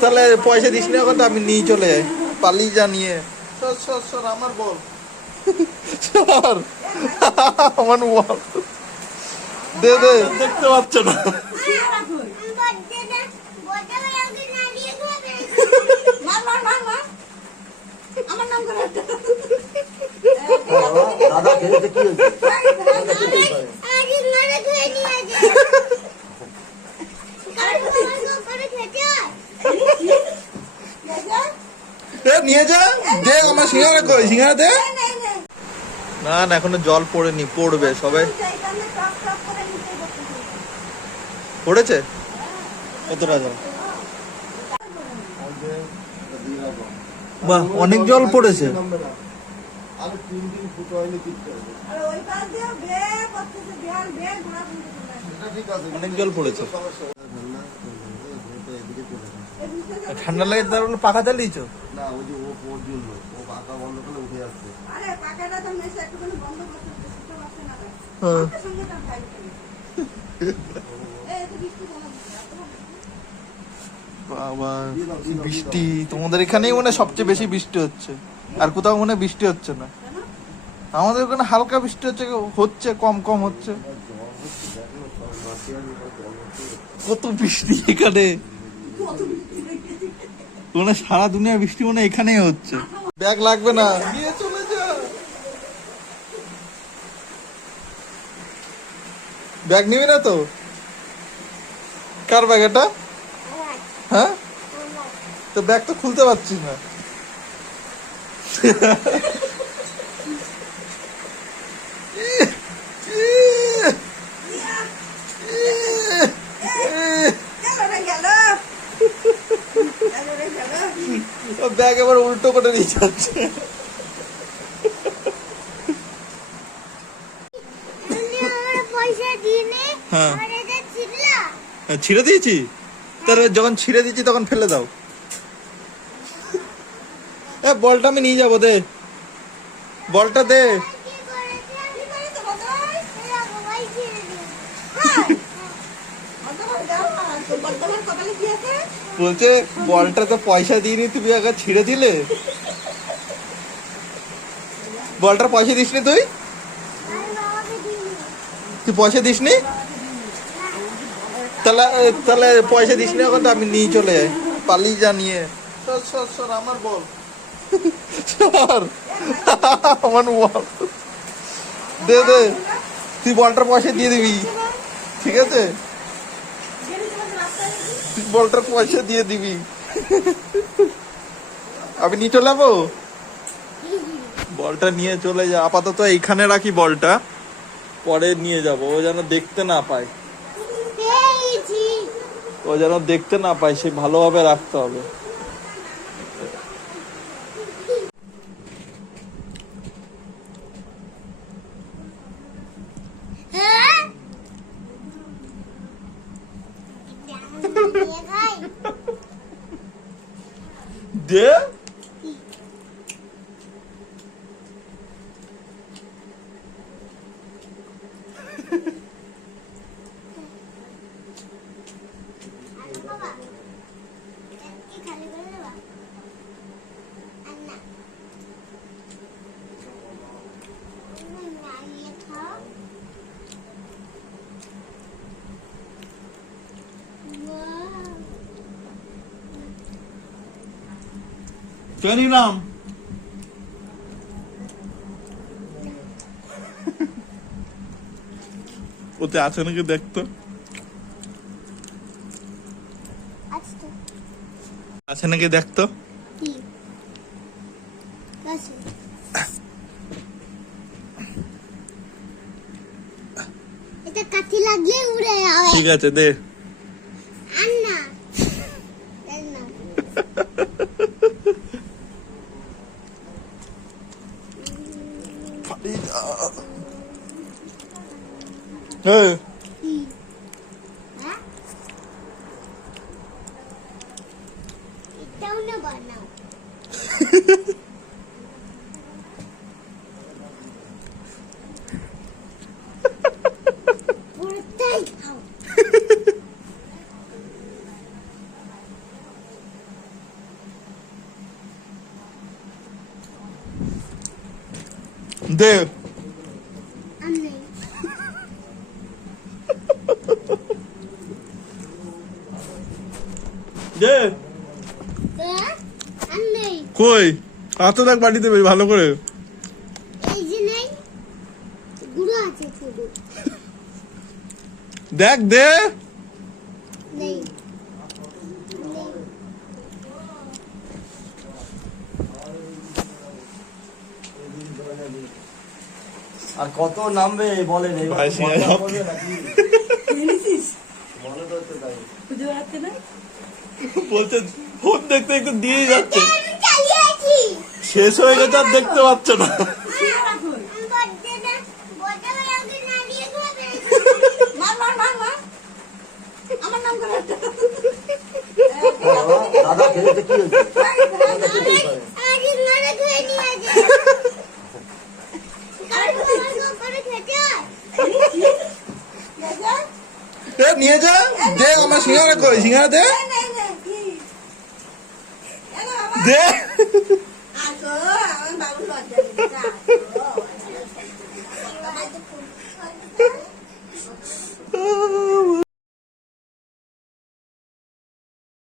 তাহলে পয়সা দিস না এখন, তো আমি নিয়ে চলে যাই, পালিয়ে যা নিয়ে। সর সর সর, আমার বল সর, আমার বল দে দে, দেখতে পাচ্ছ না। দাদা খেলতে কি হয়েছে? নিয়ে যা, দে আমার সিঙ্গারা কই, সিঙ্গারা দে। না না, এখনো জল পড়েনি, পড়বে সবাই। পড়েছে কতটা জল? বাহ, অনেক জল পড়েছে। অনেক জল পড়েছে। ঠান্ডা লাগে তার বলে পাখা চালিয়েছ? না, ওই যে ও পর্যন্ত ও পাখা বন্ধ করলে উঠে যাচ্ছে। বাবা, বৃষ্টি তোমাদের এখানেই মনে হয় সবচেয়ে বেশি বৃষ্টি হচ্ছে, আর কোথাও মনে হয় বৃষ্টি হচ্ছে না। আমাদের ওখানে হালকা বৃষ্টি হচ্ছে, হচ্ছে কম কম হচ্ছে। কত বৃষ্টি এখানে, মানে সারা দুনিয়া বৃষ্টি মনে হয় এখানেই হচ্ছে। ব্যাগ লাগবে না, নিয়ে চলে যা। ব্যাগ নিবি না তো? কার ব্যাগ এটা? হ্যাঁ, তো ব্যাগ তো খুলতে পারছি না। ব্যাগ এবার উল্টো করে নিয়ে যাচ্ছে। হ্যাঁ, ছিঁড়ে দিয়েছি, তাহলে যখন ছিঁড়ে দিয়েছি তখন ফেলে দাও। বলটা আমি নিয়ে যাবো, দে বলটা দে। বলছে বলটা তো পয়সা দিইনি, তুমি আগে ছিঁড়ে দিলে। বলটার পয়সা দিসনি তুই? তুই পয়সা দিসনি? তাহলে তাহলে পয়সা দিসনি এখন, তো আমি নিয়ে চলে যাই, পালিয়ে যা নিয়ে। সর সর সর, আমার বল সর, আমার বল দে দে, তুই বলটার পয়সা দিয়ে দিবি, ঠিক আছে? তুই বলটার পয়সা দিয়ে দিবি, আমি নিয়ে চলে যাবো। বলটা নিয়ে চলে যা, আপাতত এইখানে রাখি বলটা, পরে নিয়ে যাব। ও যেন দেখতে না পায়, ও যেন দেখতে না পায়, সে ভালোভাবে রাখতে হবে। দে নিলাম। ওতে আছে নাকি দেখতো, আছে নাকি দেখতো। এটা কাঠি লাগিয়ে উড়ে যাবে। ঠিক আছে, দে। আন্না হ্যাঁ, এটাও না বানাও। পুরোটাই খাও। দে আর নেই দে আর নেই কই হাতে দেখ বাড়িতে বেশ ভালো করে এই যে নেই গুঁড়ো আছে শুধু দেখ দে নেই আর কত নামবে বলেন এই ভাই, সিঙ্গারা মজা সব- করবে নাকি? এনেছিস মনে তো হচ্ছে তাই। পুজো রাখতে না বলছে ফোন দেখতে দেখতে দিয়েই যাচ্ছে আমি চালিয়ে আছি শেষ হয়ে গেছে আর দেখতে পাচ্ছ না আমি বড়টা বড়টা আগে না দিয়ে খাবে মার মার মার মার আমার নাম করে একটা। দাদা খেয়েছে কি হয়েছে আজ মারা ধুয়ে নিয়ে আছে আর তোমার করে খেতে হয় এ নিয়ে যা দে আমার সিঙ্গারা কই সিঙ্গারা দে নে, নে, নে, কি? এ না বাবা, দে আসো, আমার বাবু লজ্জা দিচ্ছে, যা।